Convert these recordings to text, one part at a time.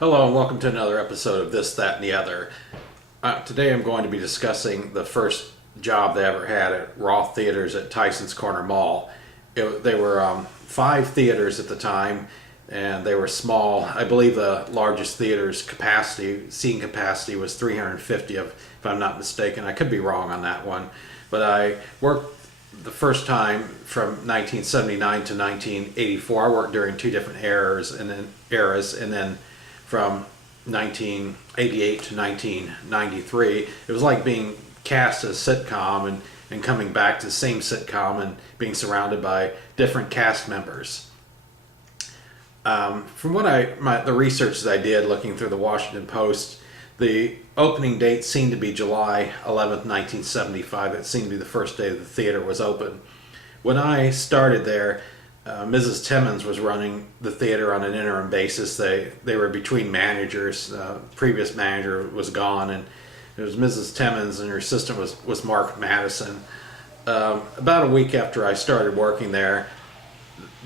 Hello and welcome to another episode of This, That, and the Other. Today I'm going to be discussing the first job they ever had at Roths Theatres at Tyson's Corner Mall. They were 5 theaters at the time, and they were small. I believe the largest theater's seating capacity was 350, if I'm not mistaken. I could be wrong on that one. But I worked the first time from 1979 to 1984. I worked during 2 different eras, and then from 1988 to 1993. It was like being cast as a sitcom and coming back to the same sitcom and being surrounded by different cast members. From what the research that I did looking through the Washington Post, the opening date seemed to be July 11th, 1975. That seemed to be the first day that the theater was open. When I started there, Mrs. Timmons was running the theater on an interim basis. They were between managers. Previous manager was gone, and it was Mrs. Timmons, and her assistant was Mark Madison. About a week after I started working there,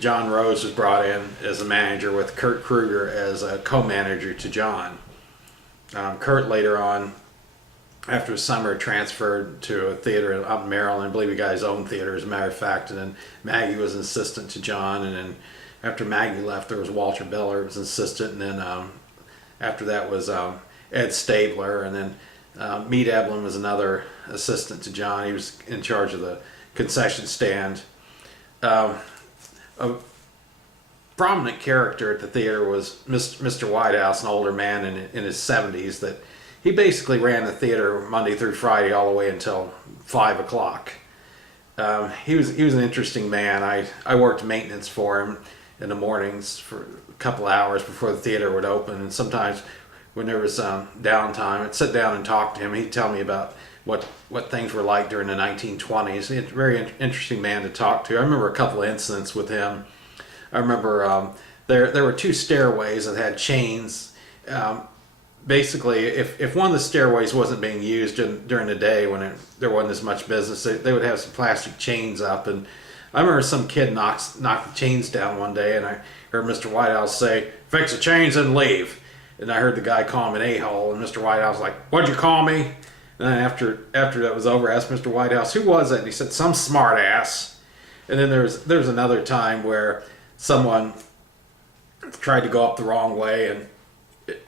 John Rose was brought in as a manager with Kurt Kruger as a co-manager to John. Kurt later on, after the summer, transferred to a theater out in Maryland. I believe he got his own theater, as a matter of fact. And then Maggie was an assistant to John. And then after Maggie left, there was Walter Beller, who was an assistant. And then after that was Ed Stabler. And then Meade Eblin was another assistant to John. He was in charge of the concession stand. A prominent character at the theater was Mr. Whitehouse, an older man in his 70s that he basically ran the theater Monday through Friday all the way until 5 o'clock. He was an interesting man. I worked maintenance for him in the mornings for a couple hours before the theater would open, and sometimes when there was downtime, I'd sit down and talk to him. He'd tell me about what things were like during the 1920s. He's a very interesting man to talk to. I remember a couple of incidents with him. I remember there were 2 stairways that had chains. Basically, if one of the stairways wasn't being used during the day when there wasn't as much business, they would have some plastic chains up. And I remember some kid knocked the chains down one day, and I heard Mr. Whitehouse say, "Fix the chains and leave." And I heard the guy call him an a-hole, and Mr. Whitehouse was like, "What'd you call me?" And then after that was over, I asked Mr. Whitehouse, "Who was it?" And he said, "Some smart ass." And then there was another time where someone tried to go up the wrong way,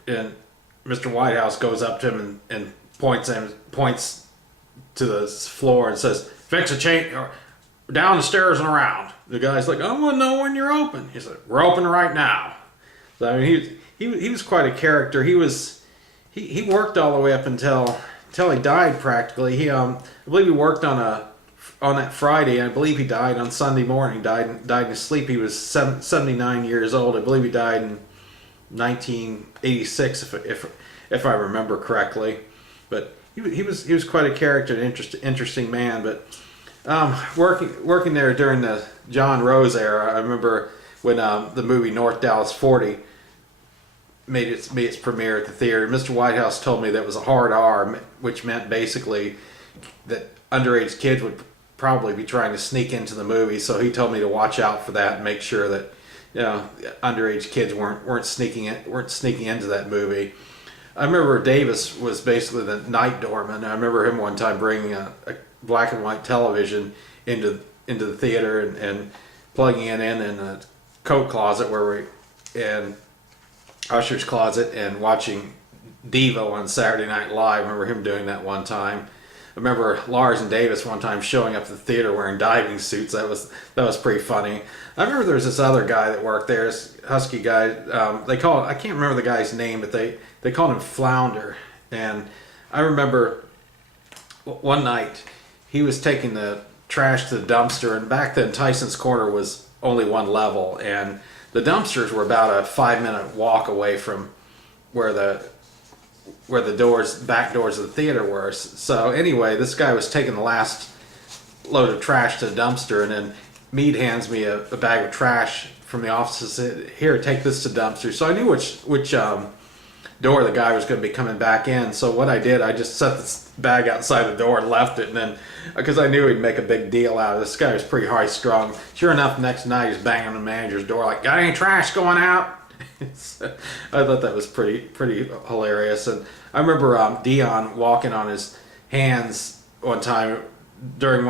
and Mr. Whitehouse goes up to him and points to the floor and says, "Fix a chain, or down the stairs and around." The guy's like, "I want to know when you're open." He said, "We're open right now." So I mean, he was quite a character. He worked all the way up until he died practically. I believe he worked on that Friday. I believe he died on Sunday morning. He died in his sleep. He was 79 years old. I believe he died in 1986, if I remember correctly. But he was quite a character, an interesting man. But working there during the John Rose era, I remember when the movie North Dallas 40 made its premiere at the theater. Mr. Whitehouse told me that it was a hard R, which meant basically that underage kids would probably be trying to sneak into the movie. So he told me to watch out for that and make sure that underage kids weren't sneaking into that movie. I remember Davis was basically the night doorman. I remember him one time bringing a black and white television into the theater and plugging it in a coat closet and usher's closet, and watching Devo on Saturday Night Live. I remember him doing that one time. I remember Lars and Davis one time showing up to the theater wearing diving suits. That was pretty funny. I remember there was this other guy that worked there, this husky guy. I can't remember the guy's name, but they called him Flounder. And I remember one night he was taking the trash to the dumpster, and back then Tyson's Corner was only one level, and the dumpsters were about a 5-minute walk away from where the back doors of the theater were. So anyway, this guy was taking the last load of trash to the dumpster, and then Meade hands me a bag of trash from the office and said, "Here, take this to dumpster." So I knew which door the guy was going to be coming back in. So what I did, I just set this bag outside the door and left it, and then because I knew he'd make a big deal out of it. This guy was pretty high strung. Sure enough, next night he's banging on the manager's door like, "Got any trash going out?" I thought that was pretty hilarious. And I remember Dion walking on his hands one time during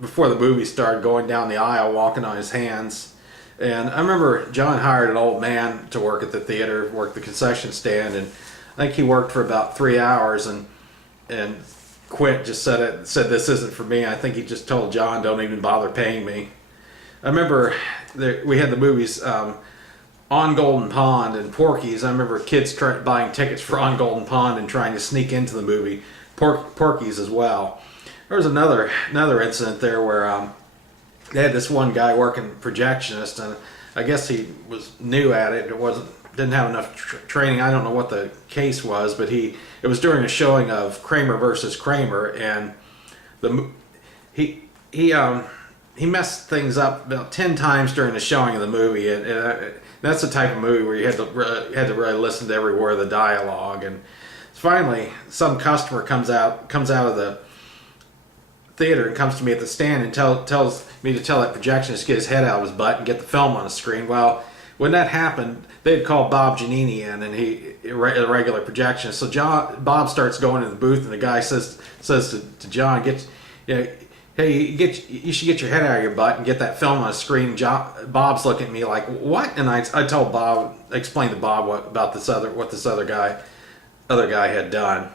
before the movie started, going down the aisle walking on his hands. And I remember John hired an old man to work at the theater, work the concession stand, and I think he worked for about 3 hours and quit. Just said this isn't for me. I think he just told John, don't even bother paying me. I remember we had the movies On Golden Pond and Porky's. I remember kids buying tickets for On Golden Pond and trying to sneak into the movie Porky's as well. There was another incident there where they had this one guy working projectionist, and I guess he was new at it. Didn't have enough training. I don't know what the case was, but it was during a showing of Kramer versus Kramer, and he messed things up about 10 times during the showing of the movie, and that's the type of movie where you had to really listen to every word of the dialogue. And finally, some customer comes out of the theater and comes to me at the stand and tells me to tell that projectionist to get his head out of his butt and get the film on the screen. Well, when that happened, they'd called Bob Giannini in, and a regular projectionist. So Bob starts going in the booth, and the guy says to John, hey, you should get your head out of your butt and get that film on the screen. Bob's looking at me like, what? And I told Bob, explained to Bob what this other guy had done.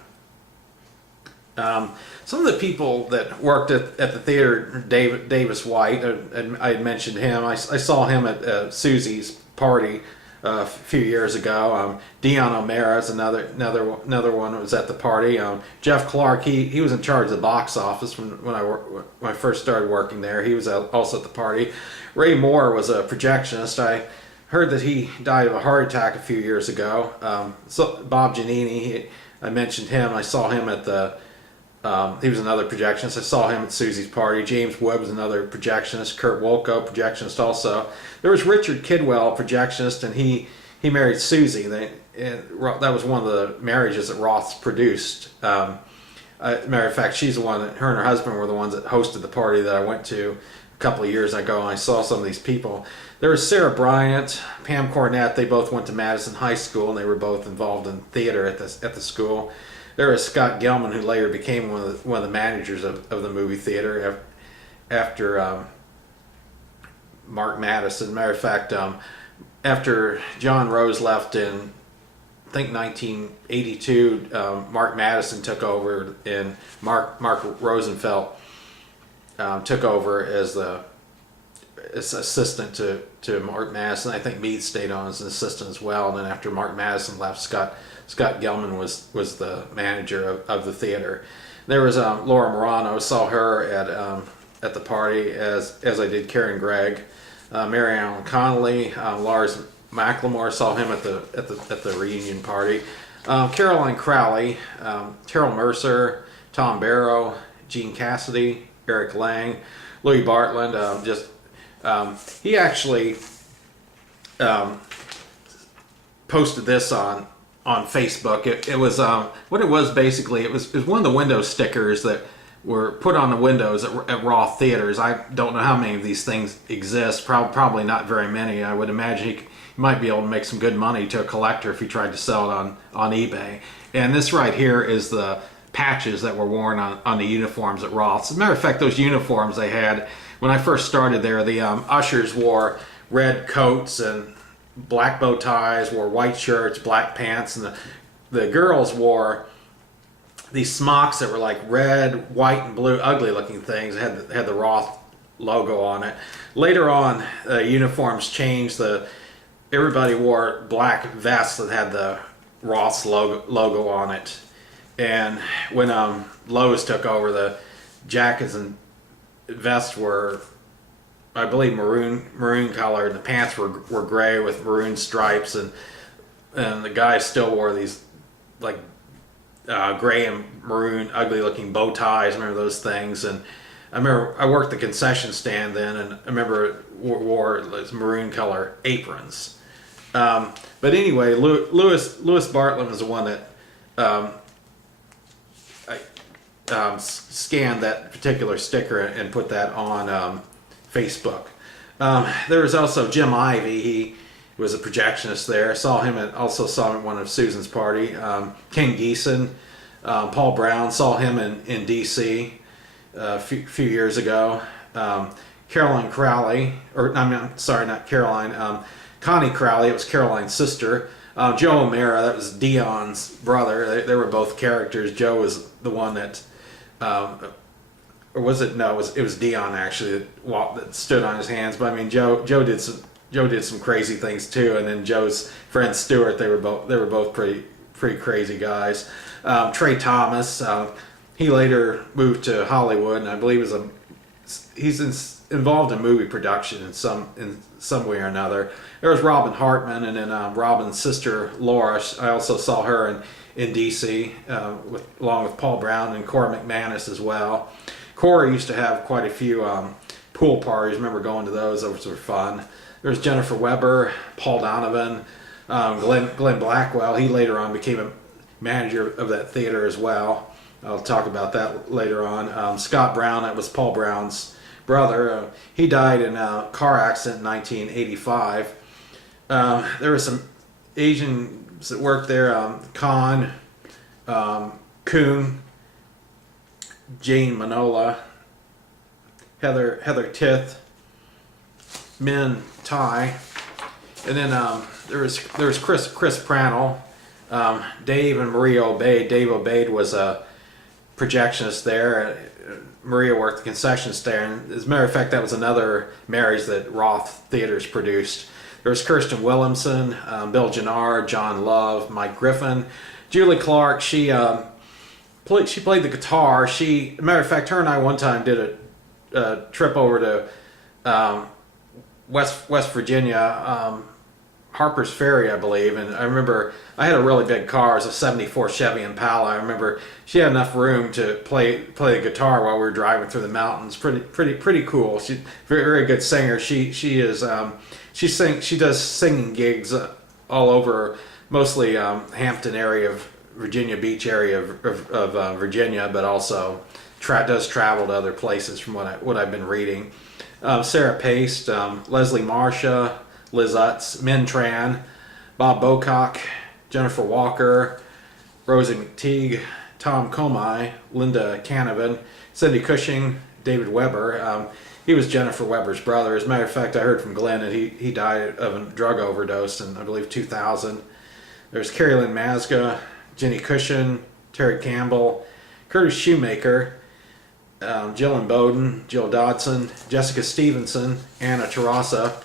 Some of the people that worked at the theater, Davis White, I had mentioned him. I saw him at Susie's party a few years ago. Dion O'Mara is another one who was at the party. Jeff Clark, he was in charge of the box office when I first started working there. He was also at the party. Ray Moore was a projectionist. I heard that he died of a heart attack a few years ago. So Bob Giannini, I mentioned him. I saw him at he was another projectionist. I saw him at Susie's party. James Webb was another projectionist. Kurt Wolko, projectionist also. There was Richard Kidwell, projectionist, and he married Susie. That was one of the marriages that Roths produced. Matter of fact, she's the one her and her husband were the ones that hosted the party that I went to a couple of years ago, and I saw some of these people. There was Sarah Bryant, Pam Cornett. They both went to Madison High School, and they were both involved in theater at the school. There was Scott Gelman, who later became one of the managers of the movie theater after Mark Madison. Matter of fact, after John Rose left in, I think, 1982, Mark Madison took over, and Mark Rosenfeld took over as assistant to Mark Madison. I think Meade stayed on as an assistant as well. And then after Mark Madison left, Scott Gelman was the manager of the theater. There was Laura Morano. Saw her at the party as I did Karen Gregg. Mary Ellen Connolly, Lars Macklemore. Saw him at the reunion party. Caroline Crowley, Terrell Mercer, Tom Barrow, Gene Cassidy, Eric Lang, Louis Bartland. He actually posted this on Facebook. It was what it was basically. It was one of the window stickers that were put on the windows at Roths Theatres. I don't know how many of these things exist. Probably not very many. I would imagine he might be able to make some good money to a collector if he tried to sell it on eBay. And this right here is the patches that were worn on the uniforms at Roths. As a matter of fact, those uniforms they had when I first started there, the ushers wore red coats and black bow ties, wore white shirts, black pants, and the girls wore these smocks that were like red, white, and blue, ugly looking things. It had the Roth logo on it. Later on, uniforms changed. Everybody wore black vests that had the Roths logo on it. And when Lowe's took over, the jackets and vests were, I believe, maroon color, and the pants were gray with maroon stripes, and the guys still wore these like gray and maroon ugly looking bow ties. I remember those things. And I remember I worked the concession stand then, and I remember wore those maroon color aprons. But anyway, Louis Bartland was the one that scanned that particular sticker and put that on Facebook. There was also Jim Ivey. was a projectionist there. Also saw him at one of Susan's party. King Geeson, Paul Brown, saw him in D.C. A few years ago. Caroline Crowley, I'm sorry, not Caroline. Connie Crowley, it was Caroline's sister. Joe O'Mara, that was Dion's brother. They were both characters. Joe was the one that, or was it? No, it was Dion actually that stood on his hands. But I mean, Joe did some crazy things too. And then Joe's friend Stuart, they were both pretty crazy guys. Trey Thomas, he later moved to Hollywood, and I believe he's involved in movie production in some way or another. There was Robin Hartman, and then Robin's sister Laura. I also saw her in D.C. Along with Paul Brown and Cora McManus as well. Cora used to have quite a few pool parties. I remember going to those. Those were fun. There was Jennifer Weber, Paul Donovan, Glenn Blackwell. He later on became a manager of that theater as well. I'll talk about that later on. Scott Brown, that was Paul Brown's brother. He died in a car accident in 1985. There were some Asians that worked there. Khan, Kuhn, Jane Manola, Heather Tith, Min Tai, and then there was Chris Prannell, Dave and Maria Obeid. Dave Obeid was a projectionist there. Maria worked the concession stand. And as a matter of fact, that was another marriage that Roths Theatres produced. There was Kirsten Williamson, Bill Jannard, John Love, Mike Griffin, Julie Clark. She played the guitar. As a matter of fact, her and I one time did a trip over to West Virginia, Harper's Ferry, I believe, and I remember I had a really big car. It was a '74 Chevy Impala. I remember she had enough room to play the guitar while we were driving through the mountains. Pretty cool. She's very good singer. She does singing gigs all over, mostly Hampton area of Virginia Beach area of Virginia, but also does travel to other places from what I've been reading. Sarah Paste, Leslie Marsha, Liz Utz, Min Tran, Bob Bocock, Jennifer Walker, Rosie McTeague, Tom Comey, Linda Canavan, Cindy Cushing, David Weber. He was Jennifer Weber's brother. As a matter of fact, I heard from Glenn that he died of a drug overdose in, I believe, 2000. There's Carrie Lynn Mazga, Jenny Cushion, Terry Campbell, Curtis Shoemaker, Jill Bowden, Jill Dodson, Jessica Stevenson, Anna Terrasa,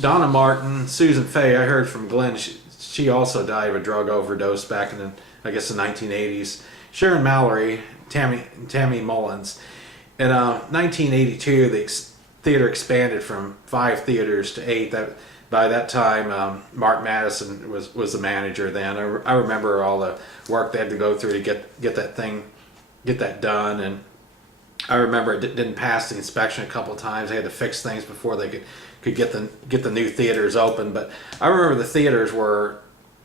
Donna Martin, Susan Fay. I heard from Glenn. She also died of a drug overdose back in, I guess, the 1980s. Sharon Mallory, Tammy Mullins. In 1982, the theater expanded from 5 theaters to 8. By that time, Mark Madison was the manager then. I remember all the work they had to go through to get that done, and I remember it didn't pass the inspection a couple of times. They had to fix things before they could get the new theaters open. But I remember the theaters were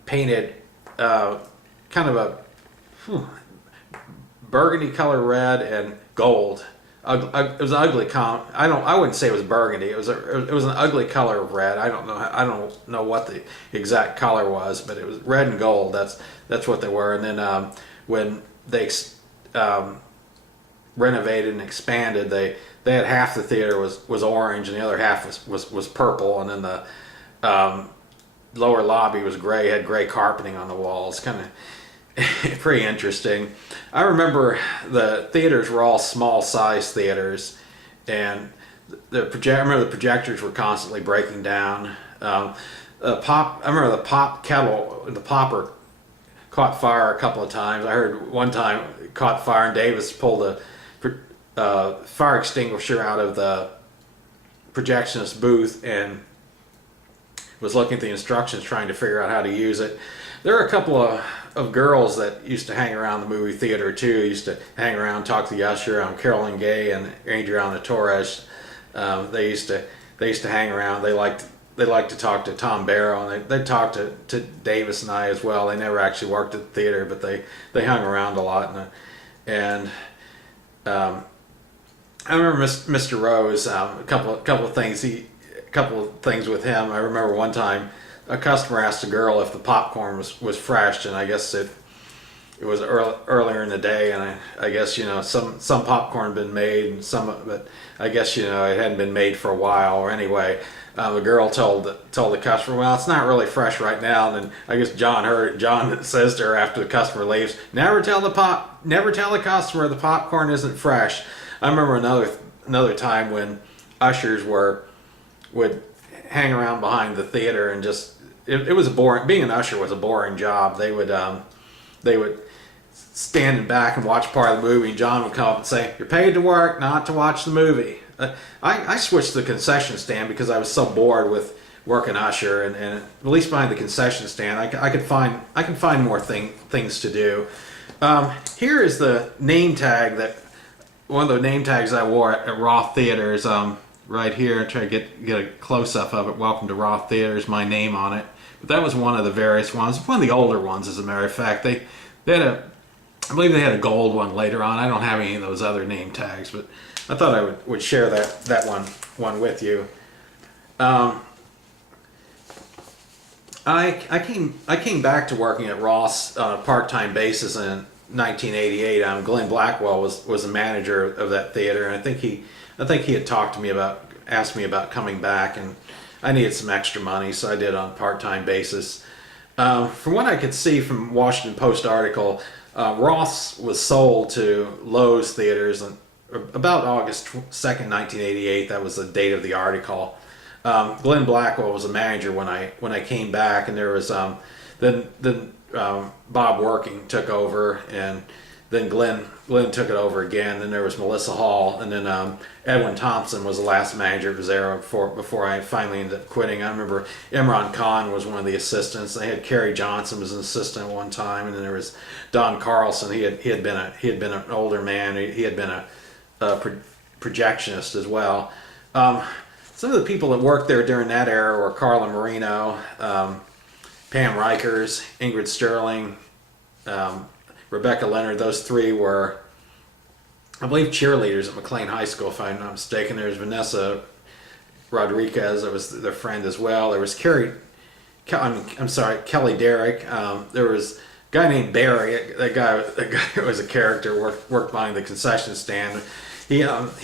painted kind of a burgundy color red and gold. It was an ugly I wouldn't say it was burgundy. It was an ugly color of red. I don't know what the exact color was, but it was red and gold. That's what they were. And then when they renovated and expanded, they had half the theater was orange and the other half was purple, and then the lower lobby was gray, had gray carpeting on the walls. Kind of pretty interesting. I remember the theaters were all small size theaters, and I remember the projectors were constantly breaking down. I remember the popper caught fire a couple of times. I heard one time it caught fire and Davis pulled a fire extinguisher out of the projectionist booth and was looking at the instructions trying to figure out how to use it. There are a couple of girls that used to hang around the movie theater too. Used to hang around, talk to the usher. Carolyn Gay and Adriana Torres. They used to hang around. They liked to talk to Tom Barrow, and they talked to Davis and I as well. They never actually worked at the theater, but they hung around a lot. And I remember Mr. Rose. A couple of things with him. I remember one time a customer asked a girl if the popcorn was fresh, and I guess it was earlier in the day, and I guess, you know, some popcorn had been made, and but I guess, you know, it hadn't been made for a while. Or anyway, the girl told the customer, well, it's not really fresh right now. And then I guess John says to her after the customer leaves, never tell the customer the popcorn isn't fresh. I remember another time when ushers would hang around behind the theater, and just it was a boring, being an usher was a boring job. They would stand in back and watch part of the movie, and John would come up and say, you're paid to work, not to watch the movie. I switched to the concession stand because I was so bored with working usher, and at least behind the concession stand I could find more things to do. Here is the name tag, one of the name tags I wore at Roths Theatres, right here. Try to get a close-up of it. Welcome to Roths Theatres, my name on it. But that was one of the various ones, one of the older ones, as a matter of fact. They had I believe they had a gold one later on. I don't have any of those other name tags, but I thought I would share that one with you. I came back to working at Roths on a part-time basis in 1988. Glenn Blackwell was the manager of that theater, and I think he had asked me about coming back, and I needed some extra money, so I did on a part-time basis. From what I could see from Washington Post article, Roths was sold to Lowe's Theaters on about August 2nd, 1988. That was the date of the article. Glenn Blackwell was a manager when I came back, and there was then Bob Working took over, and then Glenn took it over again. Then there was Melissa Hall, and then Edwin Thompson was the last manager who was there before I finally ended up quitting. I remember Imran Khan was one of the assistants. They had Kerry Johnson as an assistant at one time, and then there was Don Carlson. He had been an older man. He had been a projectionist as well. Some of the people that worked there during that era were Carla Marino, Pam Rikers, Ingrid Sterling, Rebecca Leonard. Those three were, I believe, cheerleaders at McLean High School, if I'm not mistaken. There was Vanessa Rodriguez, that was their friend as well. There was Kelly Derrick. There was a guy named Barry. That guy was a character, worked behind the concession stand. He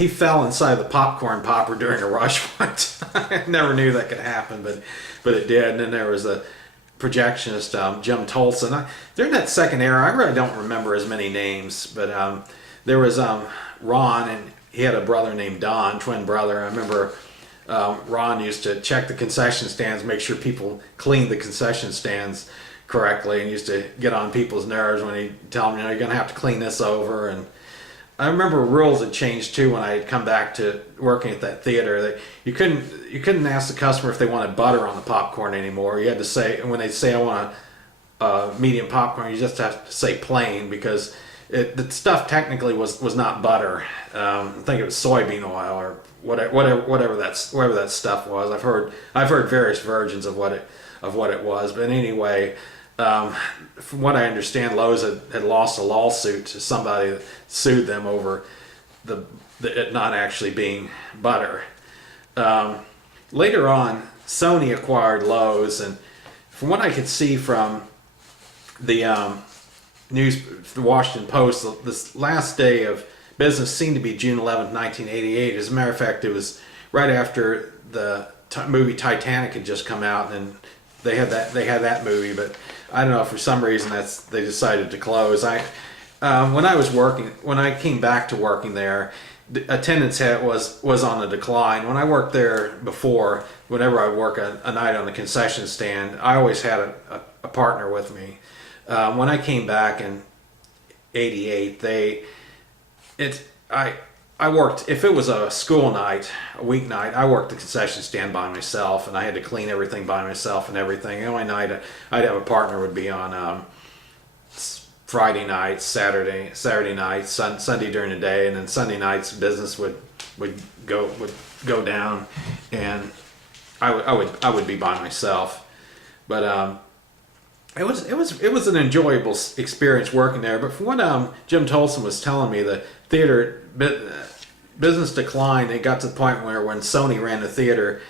fell inside the popcorn popper during a rush one time. I never knew that could happen, but it did. And then there was a projectionist, Jim Tolson. During that second era, I really don't remember as many names, but there was Ron, and he had a brother named Don, twin brother. I remember Ron used to check the concession stands, make sure people cleaned the concession stands correctly, and used to get on people's nerves when he'd tell them, you're going to have to clean this over. And I remember rules had changed too when I had come back to working at that theater. That you couldn't ask the customer if they wanted butter on the popcorn anymore. You had to say, when they say I want a medium popcorn, you just have to say plain, because the stuff technically was not butter. I think it was soybean oil or whatever that stuff was. I've heard various versions of what it was, but anyway. From what I understand, Lowe's had lost a lawsuit to somebody that sued them over it not actually being butter. Later on, Sony acquired Lowe's, and from what I could see from the the Washington Post, this last day of business seemed to be June 11th, 1988. As a matter of fact, it was right after the movie Titanic had just come out, and they had that movie, but I don't know, for some reason they decided to close. When I came back to working there, attendance was on the decline. When I worked there before, whenever I would work a night on the concession stand, I always had a partner with me. When I came back in '88, I worked, if it was a school night, a weeknight, I worked the concession stand by myself, and I had to clean everything by myself and everything. The only night I'd have a partner would be on Friday nights, Saturday nights, Sunday during the day, and then Sunday nights business would go down, and I would be by myself. But it was an enjoyable experience working there. But from what Jim Tolson was telling me, the theater business declined. It got to the point where when Sony ran the theater,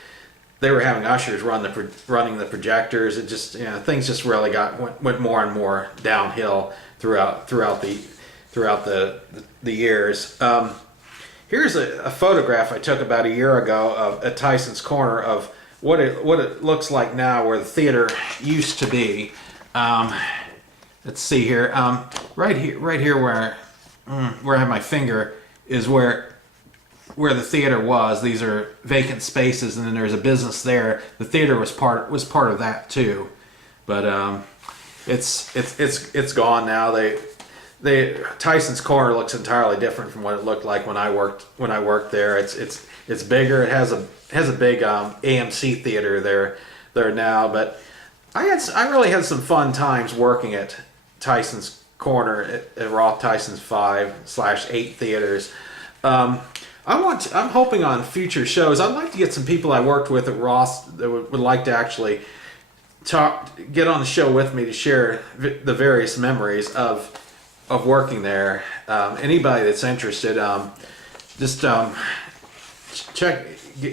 they were having ushers running the projectors. It just, things just really went more and more downhill throughout the years. Here's a photograph I took about a year ago at Tyson's Corner of what it looks like now, where the theater used to be. Let's see here. Right here where I have my finger is where the theater was. These are vacant spaces, and then there's a business there. The theater was part of that too, but it's gone now. Tyson's Corner looks entirely different from what it looked like when I worked there. It's bigger. It has a big AMC theater there now. But I really had some fun times working at Tyson's Corner at Roths Tyson's 5/8 theaters. I'm hoping on future shows I'd like to get some people I worked with at Roths that would like to actually get on the show with me to share the various memories of working there. Anybody that's interested, just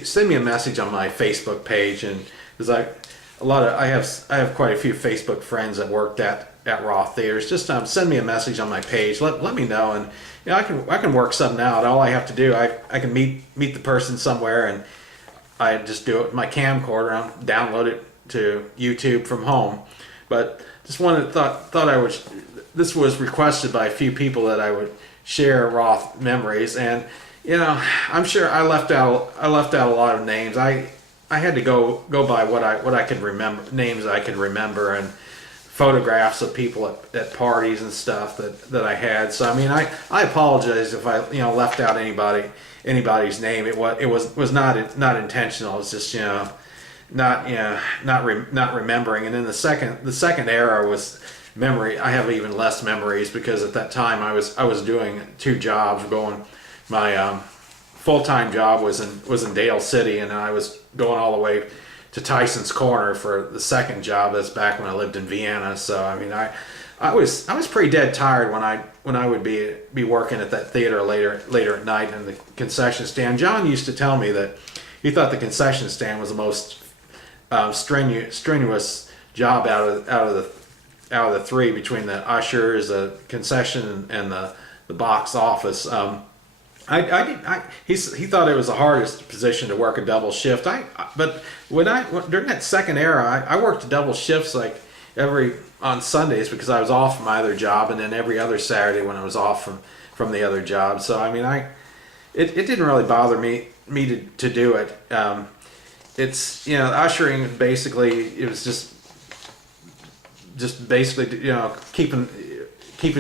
send me a message on my Facebook page, and because I have quite a few Facebook friends that worked at Roths Theatres. Just send me a message on my page. Let me know, and I can work something out. All I have to do, I can meet the person somewhere, and I just do it with my camcorder. I'll download it to YouTube from home. But just thought I would. This was requested by a few people that I would share Roths memories, and I'm sure I left out a lot of names. I had to go by what I could remember, names I could remember, and photographs of people at parties and stuff that I had. So I mean, I apologize if I left out anybody's name. It was not intentional. It's just not remembering. And then the second era was memory. I have even less memories because at that time I was doing two jobs. My full-time job was in Dale City, and I was going all the way to Tyson's Corner for the second job. That's back when I lived in Vienna. So I mean, I was pretty dead tired when I would be working at that theater later at night in the concession stand. John used to tell me that he thought the concession stand was the most strenuous job out of the three, between the ushers, the concession, and the box office. He thought it was the hardest position to work a double shift. But during that second era, I worked double shifts like on Sundays because I was off from my other job, and then every other Saturday when I was off from the other job. So I mean, it didn't really bother me to do it. It's ushering, basically it was just basically keeping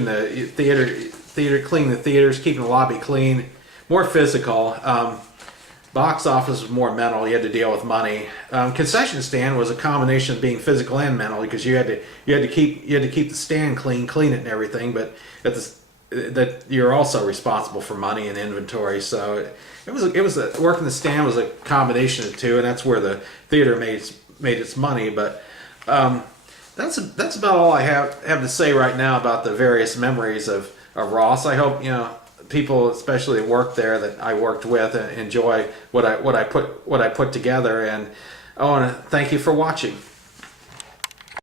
the theater clean, the theaters, keeping the lobby clean, more physical. Box office was more mental. You had to deal with money. Concession stand was a combination of being physical and mental, because you had to keep the stand clean it and everything. But that you're also responsible for money and inventory. So working the stand was a combination of the two, and that's where the theater made its money. But that's about all I have to say right now about the various memories of Roths. I hope people, especially that work there, that I worked with, enjoy what I put together. And I want to thank you for watching.